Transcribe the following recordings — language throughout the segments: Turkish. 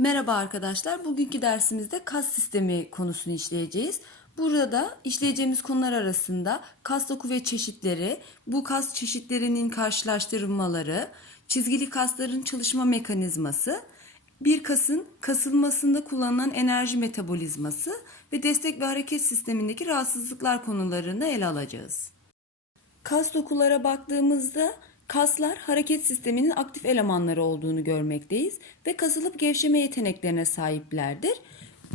Merhaba arkadaşlar. Bugünkü dersimizde kas sistemi konusunu işleyeceğiz. Burada işleyeceğimiz konular arasında kas doku ve çeşitleri, bu kas çeşitlerinin karşılaştırılmaları, çizgili kasların çalışma mekanizması, bir kasın kasılmasında kullanılan enerji metabolizması ve destek ve hareket sistemindeki rahatsızlıklar konularını ele alacağız. Kas dokulara baktığımızda kaslar hareket sisteminin aktif elemanları olduğunu görmekteyiz ve kasılıp gevşeme yeteneklerine sahiplerdir.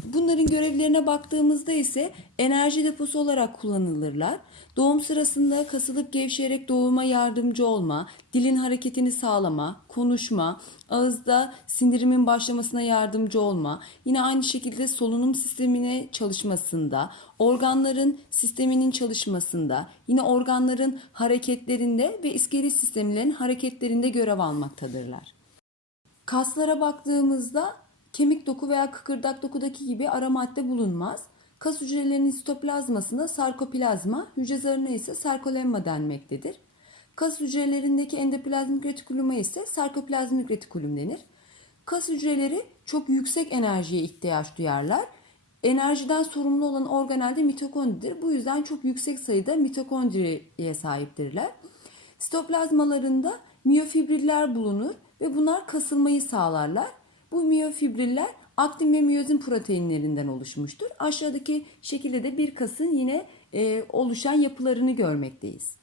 Bunların görevlerine baktığımızda ise enerji deposu olarak kullanılırlar. Doğum sırasında kasılıp gevşeyerek doğuma yardımcı olma, dilin hareketini sağlama, konuşma, ağızda sindirimin başlamasına yardımcı olma, yine aynı şekilde solunum sistemine çalışmasında, organların sisteminin çalışmasında, yine organların hareketlerinde ve iskelet sistemlerin hareketlerinde görev almaktadırlar. Kaslara baktığımızda kemik doku veya kıkırdak dokudaki gibi ara madde bulunmaz. Kas hücrelerinin sitoplazmasında sarkoplazma, hücre zarına ise sarkolemma denmektedir. Kas hücrelerindeki endoplazmik retikuluma ise sarkoplazmik retikulum denir. Kas hücreleri çok yüksek enerjiye ihtiyaç duyarlar. Enerjiden sorumlu olan organel de mitokondridir. Bu yüzden çok yüksek sayıda mitokondriye sahiptirler. Sitoplazmalarında miyofibriller bulunur ve bunlar kasılmayı sağlarlar. Bu miyofibriller aktin ve miyozin proteinlerinden oluşmuştur. Aşağıdaki şekilde de bir kasın yine e, oluşan yapılarını görmekteyiz.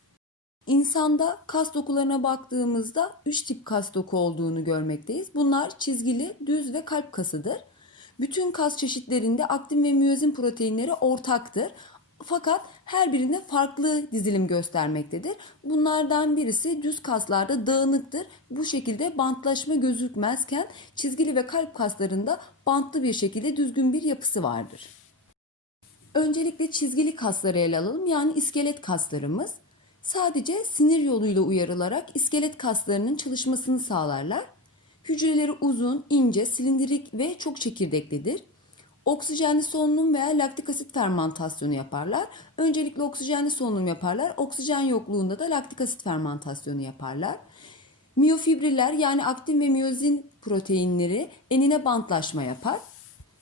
İnsanda kas dokularına baktığımızda 3 tip kas doku olduğunu görmekteyiz. Bunlar çizgili, düz ve kalp kasıdır. Bütün kas çeşitlerinde aktin ve miyozin proteinleri ortaktır. Fakat her birinde farklı dizilim göstermektedir. Bunlardan birisi düz kaslarda dağınıktır. Bu şekilde bantlaşma gözükmezken çizgili ve kalp kaslarında bantlı bir şekilde düzgün bir yapısı vardır. Öncelikle çizgili kasları ele alalım. Yani iskelet kaslarımız. Sadece sinir yoluyla uyarılarak iskelet kaslarının çalışmasını sağlarlar. Hücreleri uzun, ince, silindirik ve çok çekirdeklidir. Oksijenli solunum veya laktik asit fermentasyonu yaparlar. Öncelikle oksijenli solunum yaparlar. Oksijen yokluğunda da laktik asit fermentasyonu yaparlar. Miyofibriller yani aktin ve miyozin proteinleri enine bantlaşma yapar.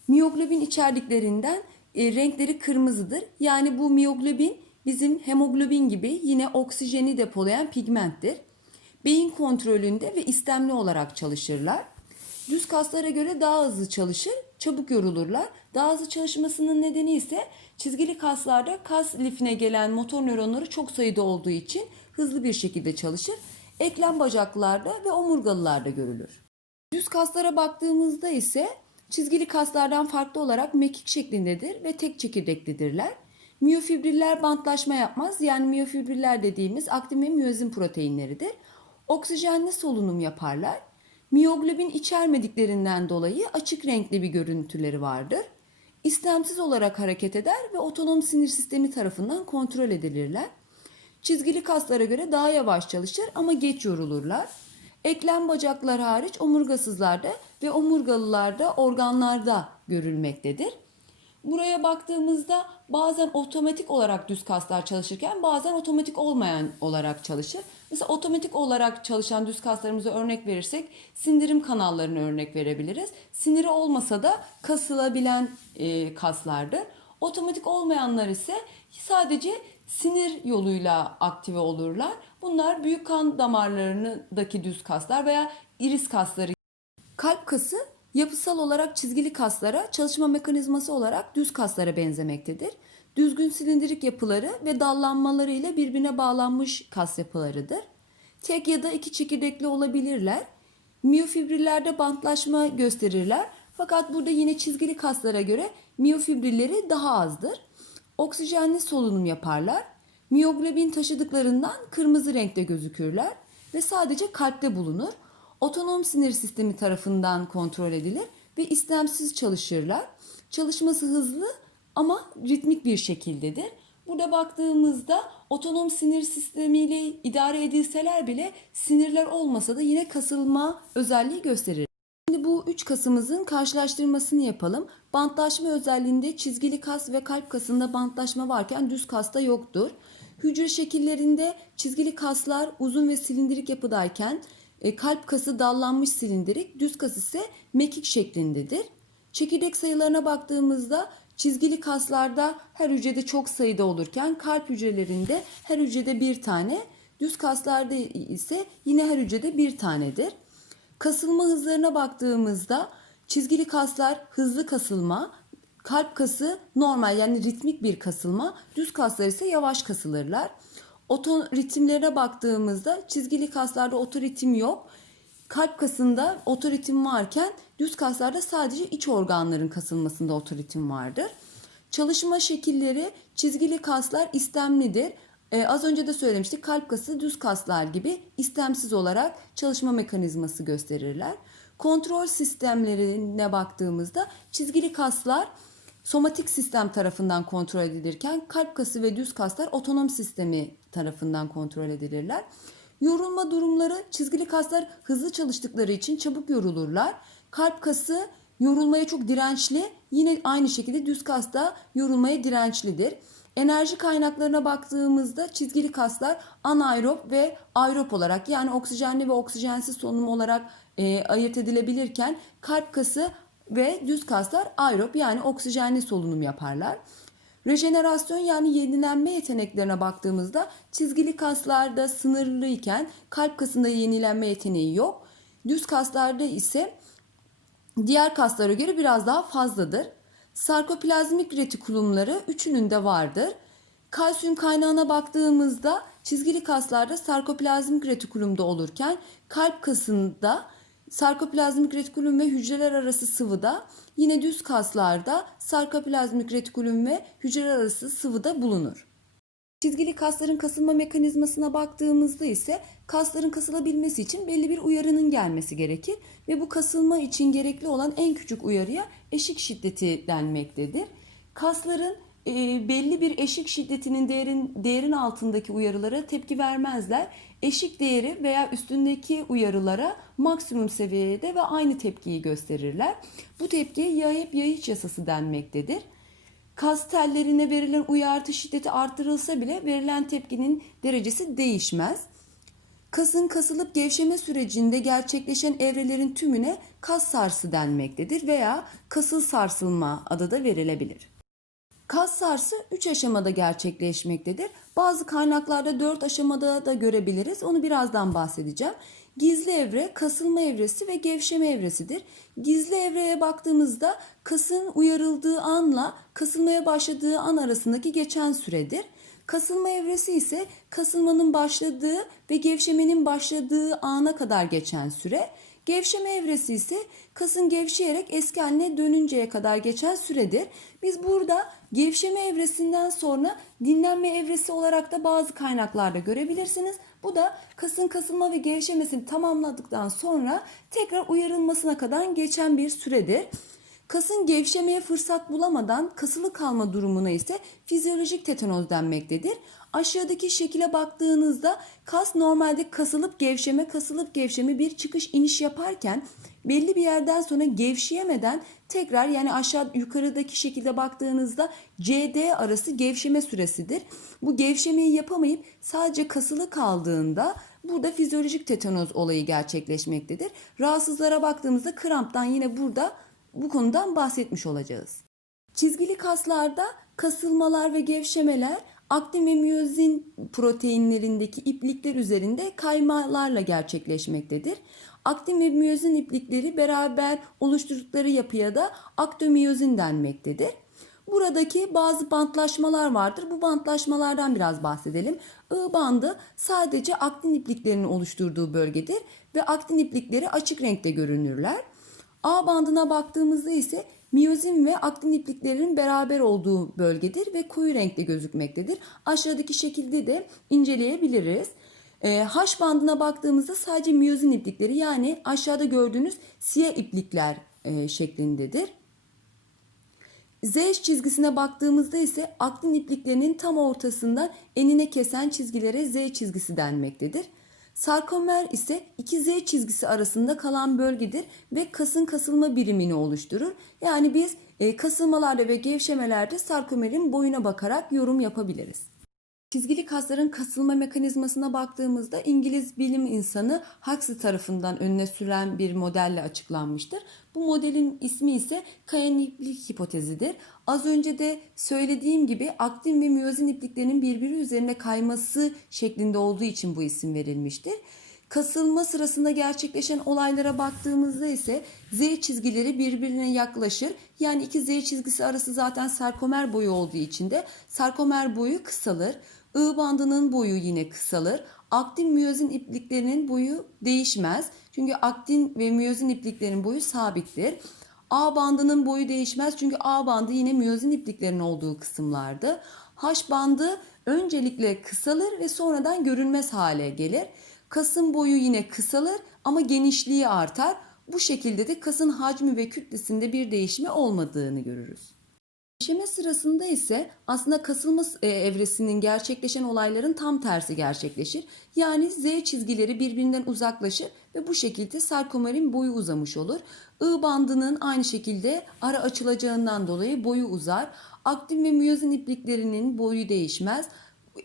Miyoglobin içerdiklerinden e, renkleri kırmızıdır. Yani bu miyoglobin bizim hemoglobin gibi yine oksijeni depolayan pigmenttir. Beyin kontrolünde ve istemli olarak çalışırlar. Düz kaslara göre daha hızlı çalışır, çabuk yorulurlar. Daha hızlı çalışmasının nedeni ise çizgili kaslarda kas lifine gelen motor nöronları çok sayıda olduğu için hızlı bir şekilde çalışır. Eklem bacaklarda ve omurgalılarda görülür. Düz kaslara baktığımızda ise çizgili kaslardan farklı olarak mekik şeklindedir ve tek çekirdeklidirler. Miyofibriller bantlaşma yapmaz. Yani miyofibriller dediğimiz aktin ve miyozin proteinleridir. Oksijenli solunum yaparlar. Miyoglobin içermediklerinden dolayı açık renkli bir görüntüleri vardır. İstemsiz olarak hareket eder ve otonom sinir sistemi tarafından kontrol edilirler. Çizgili kaslara göre daha yavaş çalışır ama geç yorulurlar. Eklem bacaklar hariç omurgasızlarda ve omurgalılarda organlarda görülmektedir. Buraya baktığımızda bazen otomatik olarak düz kaslar çalışırken bazen otomatik olmayan olarak çalışır. Mesela otomatik olarak çalışan düz kaslarımıza örnek verirsek sindirim kanallarını örnek verebiliriz. Siniri olmasa da kasılabilen e, kaslardır. Otomatik olmayanlar ise sadece sinir yoluyla aktive olurlar. Bunlar büyük kan damarlarındaki düz kaslar veya iris kasları. Kalp kası yapısal olarak çizgili kaslara, çalışma mekanizması olarak düz kaslara benzemektedir. Düzgün silindirik yapıları ve dallanmaları ile birbirine bağlanmış kas yapılarıdır. Tek ya da iki çekirdekli olabilirler. Miyofibrillerde bantlaşma gösterirler. Fakat burada yine çizgili kaslara göre miyofibrilleri daha azdır. Oksijenli solunum yaparlar. Miyoglobin taşıdıklarından kırmızı renkte gözükürler ve sadece kalpte bulunur. Otonom sinir sistemi tarafından kontrol edilir ve istemsiz çalışırlar. Çalışması hızlı ama ritmik bir şekildedir. Burada baktığımızda otonom sinir sistemiyle idare edilseler bile sinirler olmasa da yine kasılma özelliği gösterir. Şimdi bu üç kasımızın karşılaştırmasını yapalım. Bantlaşma özelliğinde çizgili kas ve kalp kasında bantlaşma varken düz kasta yoktur. Hücre şekillerinde çizgili kaslar uzun ve silindirik yapıdayken E, kalp kası dallanmış silindirik, düz kas ise mekik şeklindedir. Çekirdek sayılarına baktığımızda çizgili kaslarda her hücrede çok sayıda olurken kalp hücrelerinde her hücrede bir tane, düz kaslarda ise yine her hücrede bir tanedir. Kasılma hızlarına baktığımızda çizgili kaslar hızlı kasılma, kalp kası normal yani ritmik bir kasılma, düz kaslar ise yavaş kasılırlar. Otoritimlere baktığımızda çizgili kaslarda otoritim yok. Kalp kasında otoritim varken düz kaslarda sadece iç organların kasılmasında otoritim vardır. Çalışma şekilleri çizgili kaslar istemlidir. Ee, az önce de söylemiştik kalp kası düz kaslar gibi istemsiz olarak çalışma mekanizması gösterirler. Kontrol sistemlerine baktığımızda çizgili kaslar somatik sistem tarafından kontrol edilirken kalp kası ve düz kaslar otonom sistemi tarafından kontrol edilirler. Yorulma durumları çizgili kaslar hızlı çalıştıkları için çabuk yorulurlar. Kalp kası yorulmaya çok dirençli. Yine aynı şekilde düz kas da yorulmaya dirençlidir. Enerji kaynaklarına baktığımızda çizgili kaslar anaerob ve aerob olarak yani oksijenli ve oksijensiz solunum olarak e, ayırt edilebilirken kalp kası ve düz kaslar aerob yani oksijenli solunum yaparlar. Rejenerasyon yani yenilenme yeteneklerine baktığımızda çizgili kaslarda sınırlıyken kalp kasında yenilenme yeteneği yok. Düz kaslarda ise diğer kaslara göre biraz daha fazladır. Sarkoplazmik retikulumları üçünün de vardır. Kalsiyum kaynağına baktığımızda çizgili kaslarda sarkoplazmik retikulumda olurken kalp kasında sarkoplazmik retikulum ve hücreler arası sıvıda yine düz kaslarda sarkoplazmik retikulum ve hücreler arası sıvıda bulunur. Çizgili kasların kasılma mekanizmasına baktığımızda ise kasların kasılabilmesi için belli bir uyarının gelmesi gerekir ve bu kasılma için gerekli olan en küçük uyarıya eşik şiddeti denmektedir. Kasların e, belli bir eşik şiddetinin değerin değerin altındaki uyarılara tepki vermezler. Eşik değeri veya üstündeki uyarılara maksimum seviyede ve aynı tepkiyi gösterirler. Bu tepkiye ya hep ya hiç yasası denmektedir. Kas tellerine verilen uyarı şiddeti artırılsa bile verilen tepkinin derecesi değişmez. Kasın kasılıp gevşeme sürecinde gerçekleşen evrelerin tümüne kas sarsı denmektedir veya kasıl sarsılma adı da verilebilir. Kas sarsı 3 aşamada gerçekleşmektedir. Bazı kaynaklarda 4 aşamada da görebiliriz. Onu birazdan bahsedeceğim. Gizli evre, kasılma evresi ve gevşeme evresidir. Gizli evreye baktığımızda kasın uyarıldığı anla kasılmaya başladığı an arasındaki geçen süredir. Kasılma evresi ise kasılmanın başladığı ve gevşemenin başladığı ana kadar geçen süre. Gevşeme evresi ise kasın gevşeyerek eski haline dönünceye kadar geçen süredir. Biz burada gevşeme evresinden sonra dinlenme evresi olarak da bazı kaynaklarda görebilirsiniz. Bu da kasın kasılma ve gevşemesini tamamladıktan sonra tekrar uyarılmasına kadar geçen bir süredir. Kasın gevşemeye fırsat bulamadan kasılı kalma durumuna ise fizyolojik tetanoz denmektedir. Aşağıdaki şekile baktığınızda kas normalde kasılıp gevşeme kasılıp gevşeme bir çıkış iniş yaparken belli bir yerden sonra gevşeyemeden tekrar yani aşağı yukarıdaki şekilde baktığınızda CD arası gevşeme süresidir. Bu gevşemeyi yapamayıp sadece kasılı kaldığında burada fizyolojik tetanoz olayı gerçekleşmektedir. Rahatsızlara baktığımızda kramptan yine burada bu konudan bahsetmiş olacağız. Çizgili kaslarda kasılmalar ve gevşemeler aktin ve miyozin proteinlerindeki iplikler üzerinde kaymalarla gerçekleşmektedir. Aktin ve miyozin iplikleri beraber oluşturdukları yapıya da aktomiyozin denmektedir. Buradaki bazı bantlaşmalar vardır. Bu bantlaşmalardan biraz bahsedelim. I bandı sadece aktin ipliklerinin oluşturduğu bölgedir ve aktin iplikleri açık renkte görünürler. A bandına baktığımızda ise miyozin ve aktin ipliklerinin beraber olduğu bölgedir ve koyu renkte gözükmektedir. Aşağıdaki şekilde de inceleyebiliriz. E, H bandına baktığımızda sadece miyozin iplikleri yani aşağıda gördüğünüz siyah iplikler e, şeklindedir. Z çizgisine baktığımızda ise aktin ipliklerinin tam ortasında enine kesen çizgilere Z çizgisi denmektedir. Sarkomer ise iki Z çizgisi arasında kalan bölgedir ve kasın kasılma birimini oluşturur. Yani biz e, kasılmalarda ve gevşemelerde sarkomerin boyuna bakarak yorum yapabiliriz. Çizgili kasların kasılma mekanizmasına baktığımızda İngiliz bilim insanı Huxley tarafından önüne sürülen bir modelle açıklanmıştır. Bu modelin ismi ise kayaniklik hipotezidir. Az önce de söylediğim gibi aktin ve miyozin ipliklerinin birbiri üzerine kayması şeklinde olduğu için bu isim verilmiştir. Kasılma sırasında gerçekleşen olaylara baktığımızda ise Z çizgileri birbirine yaklaşır. Yani iki Z çizgisi arası zaten sarkomer boyu olduğu için de sarkomer boyu kısalır. I bandının boyu yine kısalır. Aktin miyozin ipliklerinin boyu değişmez. Çünkü aktin ve miyozin ipliklerinin boyu sabittir. A bandının boyu değişmez çünkü A bandı yine miyozin ipliklerinin olduğu kısımlardı. H bandı öncelikle kısalır ve sonradan görünmez hale gelir. Kasın boyu yine kısalır ama genişliği artar. Bu şekilde de kasın hacmi ve kütlesinde bir değişme olmadığını görürüz. Gevşeme sırasında ise aslında kasılma e, evresinin gerçekleşen olayların tam tersi gerçekleşir. Yani Z çizgileri birbirinden uzaklaşır ve bu şekilde sarkomerin boyu uzamış olur. I bandının aynı şekilde ara açılacağından dolayı boyu uzar. Aktin ve miyozin ipliklerinin boyu değişmez.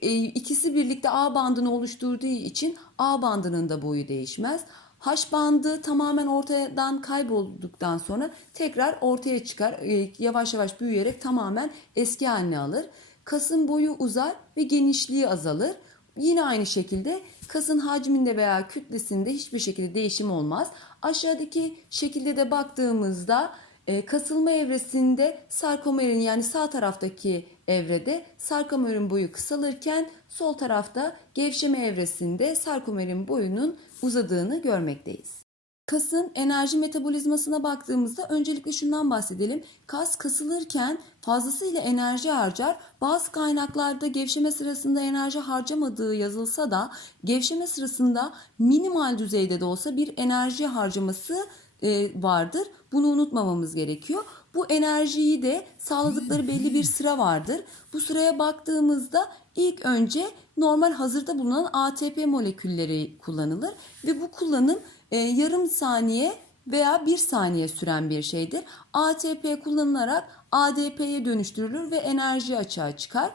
E, İkisi birlikte A bandını oluşturduğu için A bandının da boyu değişmez. H bandı tamamen ortadan kaybolduktan sonra tekrar ortaya çıkar. E, Yavaş yavaş büyüyerek tamamen eski haline alır. Kasın boyu uzar ve genişliği azalır. Yine aynı şekilde kasın hacminde veya kütlesinde hiçbir şekilde değişim olmaz. Aşağıdaki şekilde de baktığımızda e, kasılma evresinde sarkomerin yani sağ taraftaki evrede sarkomerin boyu kısalırken sol tarafta gevşeme evresinde sarkomerin boyunun uzadığını görmekteyiz. Kasın enerji metabolizmasına baktığımızda öncelikle şundan bahsedelim. Kas kasılırken fazlasıyla enerji harcar. Bazı kaynaklarda gevşeme sırasında enerji harcamadığı yazılsa da gevşeme sırasında minimal düzeyde de olsa bir enerji harcaması e, vardır. Bunu unutmamamız gerekiyor. Bu enerjiyi de sağladıkları belli bir sıra vardır. Bu sıraya baktığımızda ilk önce normal hazırda bulunan ATP molekülleri kullanılır ve bu kullanım e, yarım saniye veya bir saniye süren bir şeydir. ATP kullanılarak ADP'ye dönüştürülür ve enerji açığa çıkar.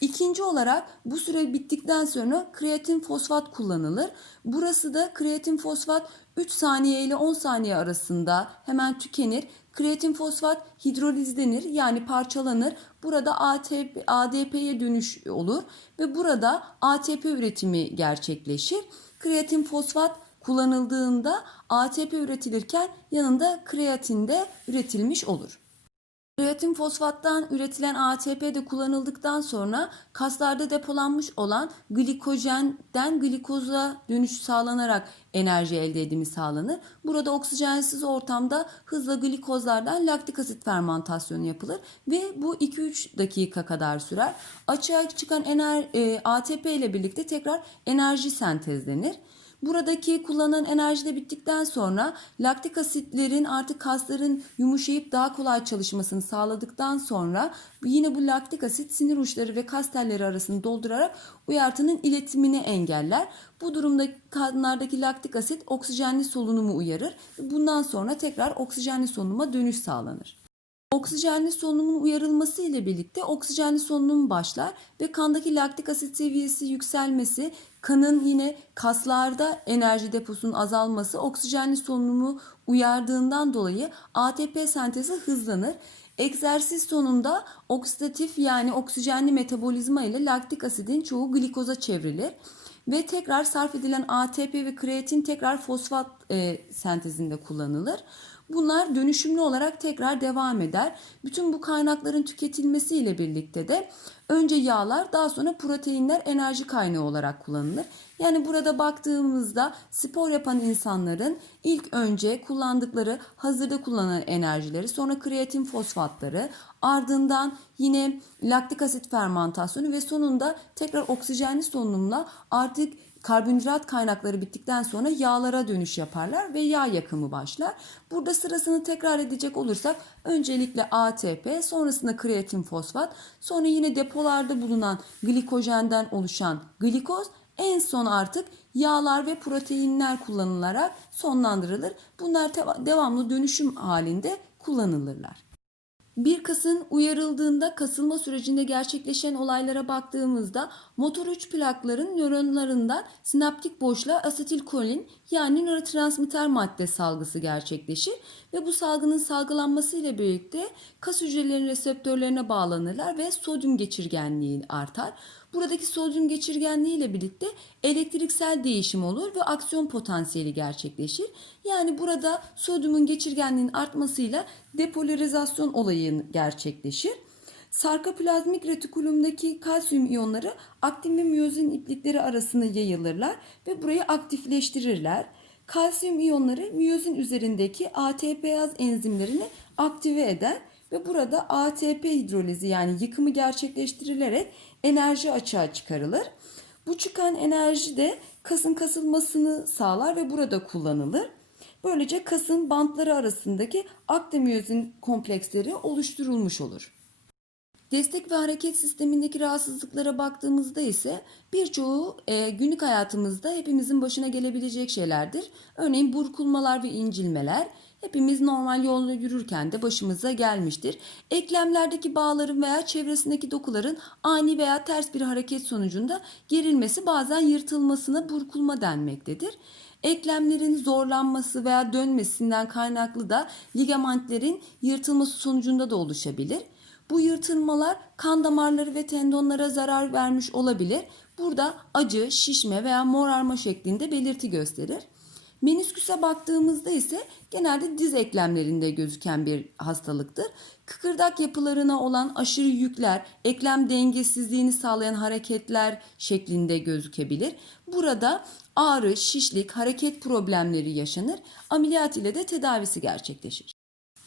İkinci olarak bu süre bittikten sonra kreatin fosfat kullanılır. Burası da kreatin fosfat 3 saniye ile 10 saniye arasında hemen tükenir. Kreatin fosfat hidrolizlenir yani parçalanır. Burada ATP, ADP'ye dönüş olur ve burada ATP üretimi gerçekleşir. Kreatin fosfat kullanıldığında ATP üretilirken yanında kreatin de üretilmiş olur. Kreatin fosfattan üretilen ATP de kullanıldıktan sonra kaslarda depolanmış olan glikojenden glikoza dönüş sağlanarak enerji elde edimi sağlanır. Burada oksijensiz ortamda hızla glikozlardan laktik asit fermentasyonu yapılır ve bu 2-3 dakika kadar sürer. Açığa çıkan ener, e, ATP ile birlikte tekrar enerji sentezlenir. Buradaki kullanılan enerji de bittikten sonra laktik asitlerin artık kasların yumuşayıp daha kolay çalışmasını sağladıktan sonra yine bu laktik asit sinir uçları ve kas telleri arasını doldurarak uyartının iletimini engeller. Bu durumda kanlardaki laktik asit oksijenli solunumu uyarır. Bundan sonra tekrar oksijenli solunuma dönüş sağlanır. Oksijenli solunumun uyarılması ile birlikte oksijenli solunum başlar ve kandaki laktik asit seviyesi yükselmesi, kanın yine kaslarda enerji deposunun azalması oksijenli solunumu uyardığından dolayı ATP sentezi hızlanır. Egzersiz sonunda oksidatif yani oksijenli metabolizma ile laktik asidin çoğu glikoza çevrilir ve tekrar sarf edilen ATP ve kreatin tekrar fosfat e, sentezinde kullanılır. Bunlar dönüşümlü olarak tekrar devam eder. Bütün bu kaynakların tüketilmesiyle birlikte de önce yağlar daha sonra proteinler enerji kaynağı olarak kullanılır. Yani burada baktığımızda spor yapan insanların ilk önce kullandıkları hazırda kullanılan enerjileri sonra kreatin fosfatları ardından yine laktik asit fermentasyonu ve sonunda tekrar oksijenli solunumla artık karbonhidrat kaynakları bittikten sonra yağlara dönüş yaparlar ve yağ yakımı başlar. Burada sırasını tekrar edecek olursak öncelikle ATP, sonrasında kreatin fosfat, sonra yine depolarda bulunan glikojenden oluşan glikoz, en son artık yağlar ve proteinler kullanılarak sonlandırılır. Bunlar devamlı dönüşüm halinde kullanılırlar. Bir kasın uyarıldığında kasılma sürecinde gerçekleşen olaylara baktığımızda motor 3 plakların nöronlarından sinaptik boşluğa asetilkolin yani nörotransmitter madde salgısı gerçekleşir ve bu salgının salgılanması ile birlikte kas hücrelerinin reseptörlerine bağlanırlar ve sodyum geçirgenliği artar. Buradaki sodyum geçirgenliği ile birlikte elektriksel değişim olur ve aksiyon potansiyeli gerçekleşir. Yani burada sodyumun geçirgenliğinin artmasıyla depolarizasyon olayı gerçekleşir. Sarkoplazmik retikulumdaki kalsiyum iyonları aktin ve miyozin iplikleri arasında yayılırlar ve burayı aktifleştirirler. Kalsiyum iyonları miyozin üzerindeki ATPaz enzimlerini aktive eder ve burada ATP hidrolizi yani yıkımı gerçekleştirilerek enerji açığa çıkarılır. Bu çıkan enerji de kasın kasılmasını sağlar ve burada kullanılır. Böylece kasın bantları arasındaki akdemiyozin kompleksleri oluşturulmuş olur. Destek ve hareket sistemindeki rahatsızlıklara baktığımızda ise birçoğu e, günlük hayatımızda hepimizin başına gelebilecek şeylerdir. Örneğin burkulmalar ve incilmeler hepimiz normal yolda yürürken de başımıza gelmiştir. Eklemlerdeki bağların veya çevresindeki dokuların ani veya ters bir hareket sonucunda gerilmesi bazen yırtılmasına burkulma denmektedir. Eklemlerin zorlanması veya dönmesinden kaynaklı da ligamentlerin yırtılması sonucunda da oluşabilir. Bu yırtılmalar kan damarları ve tendonlara zarar vermiş olabilir. Burada acı, şişme veya morarma şeklinde belirti gösterir. Menisküse baktığımızda ise genelde diz eklemlerinde gözüken bir hastalıktır. Kıkırdak yapılarına olan aşırı yükler, eklem dengesizliğini sağlayan hareketler şeklinde gözükebilir. Burada ağrı, şişlik, hareket problemleri yaşanır. Ameliyat ile de tedavisi gerçekleşir.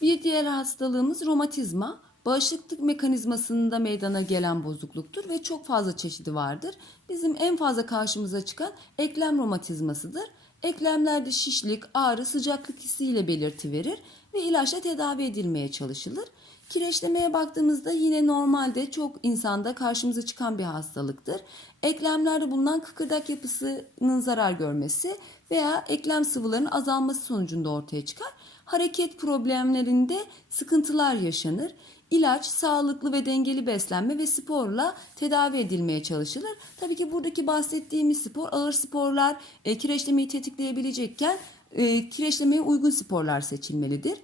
Bir diğer hastalığımız romatizma. Bağışıklık mekanizmasında meydana gelen bozukluktur ve çok fazla çeşidi vardır. Bizim en fazla karşımıza çıkan eklem romatizmasıdır. Eklemlerde şişlik, ağrı, sıcaklık hissiyle belirti verir ve ilaçla tedavi edilmeye çalışılır. Kireçlemeye baktığımızda yine normalde çok insanda karşımıza çıkan bir hastalıktır. Eklemlerde bulunan kıkırdak yapısının zarar görmesi veya eklem sıvılarının azalması sonucunda ortaya çıkar. Hareket problemlerinde sıkıntılar yaşanır. İlaç, sağlıklı ve dengeli beslenme ve sporla tedavi edilmeye çalışılır. Tabii ki buradaki bahsettiğimiz spor ağır sporlar e, kireçlemeyi tetikleyebilecekken e, kireçlemeye uygun sporlar seçilmelidir.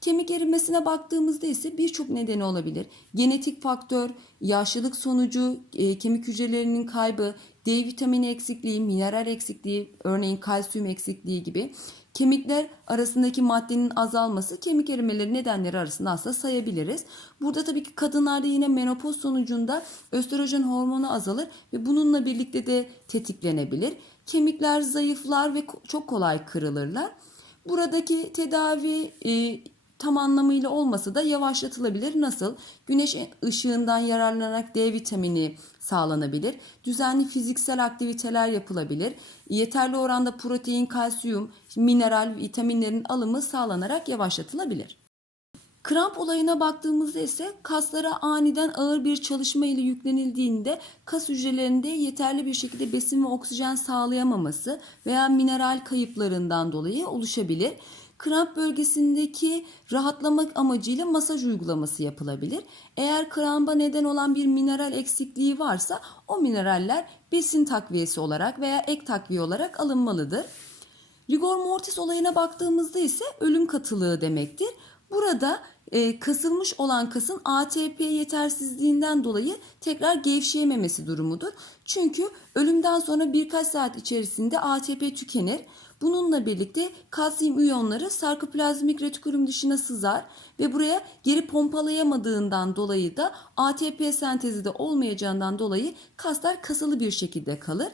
Kemik erimesine baktığımızda ise birçok nedeni olabilir. Genetik faktör, yaşlılık sonucu, e, kemik hücrelerinin kaybı, D vitamini eksikliği, mineral eksikliği, örneğin kalsiyum eksikliği gibi kemikler arasındaki maddenin azalması kemik erimeleri nedenleri arasında aslında sayabiliriz. Burada tabii ki kadınlarda yine menopoz sonucunda östrojen hormonu azalır ve bununla birlikte de tetiklenebilir. Kemikler zayıflar ve çok kolay kırılırlar. Buradaki tedavi e, tam anlamıyla olmasa da yavaşlatılabilir. Nasıl? Güneş ışığından yararlanarak D vitamini sağlanabilir. Düzenli fiziksel aktiviteler yapılabilir. Yeterli oranda protein, kalsiyum, mineral, vitaminlerin alımı sağlanarak yavaşlatılabilir. Kramp olayına baktığımızda ise kaslara aniden ağır bir çalışma ile yüklenildiğinde kas hücrelerinde yeterli bir şekilde besin ve oksijen sağlayamaması veya mineral kayıplarından dolayı oluşabilir. Kramp bölgesindeki rahatlamak amacıyla masaj uygulaması yapılabilir. Eğer krampa neden olan bir mineral eksikliği varsa o mineraller besin takviyesi olarak veya ek takviye olarak alınmalıdır. Rigor mortis olayına baktığımızda ise ölüm katılığı demektir. Burada e, kasılmış olan kasın ATP yetersizliğinden dolayı tekrar gevşeyememesi durumudur. Çünkü ölümden sonra birkaç saat içerisinde ATP tükenir. Bununla birlikte kalsiyum iyonları sarkoplazmik retikulum dışına sızar ve buraya geri pompalayamadığından dolayı da ATP sentezi de olmayacağından dolayı kaslar kasılı bir şekilde kalır.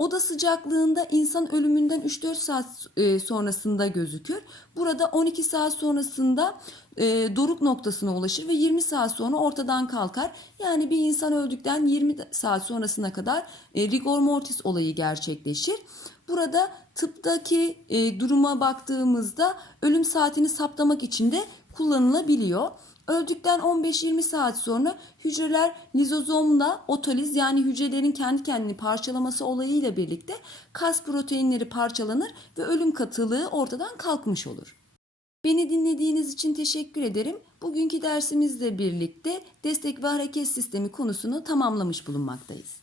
Oda sıcaklığında insan ölümünden 3-4 saat e, sonrasında gözükür. Burada 12 saat sonrasında e, doruk noktasına ulaşır ve 20 saat sonra ortadan kalkar. Yani bir insan öldükten 20 saat sonrasına kadar e, rigor mortis olayı gerçekleşir. Burada tıptaki duruma baktığımızda ölüm saatini saptamak için de kullanılabiliyor. Öldükten 15-20 saat sonra hücreler lizozomla otoliz yani hücrelerin kendi kendini parçalaması olayıyla birlikte kas proteinleri parçalanır ve ölüm katılığı ortadan kalkmış olur. Beni dinlediğiniz için teşekkür ederim. Bugünkü dersimizle birlikte destek ve hareket sistemi konusunu tamamlamış bulunmaktayız.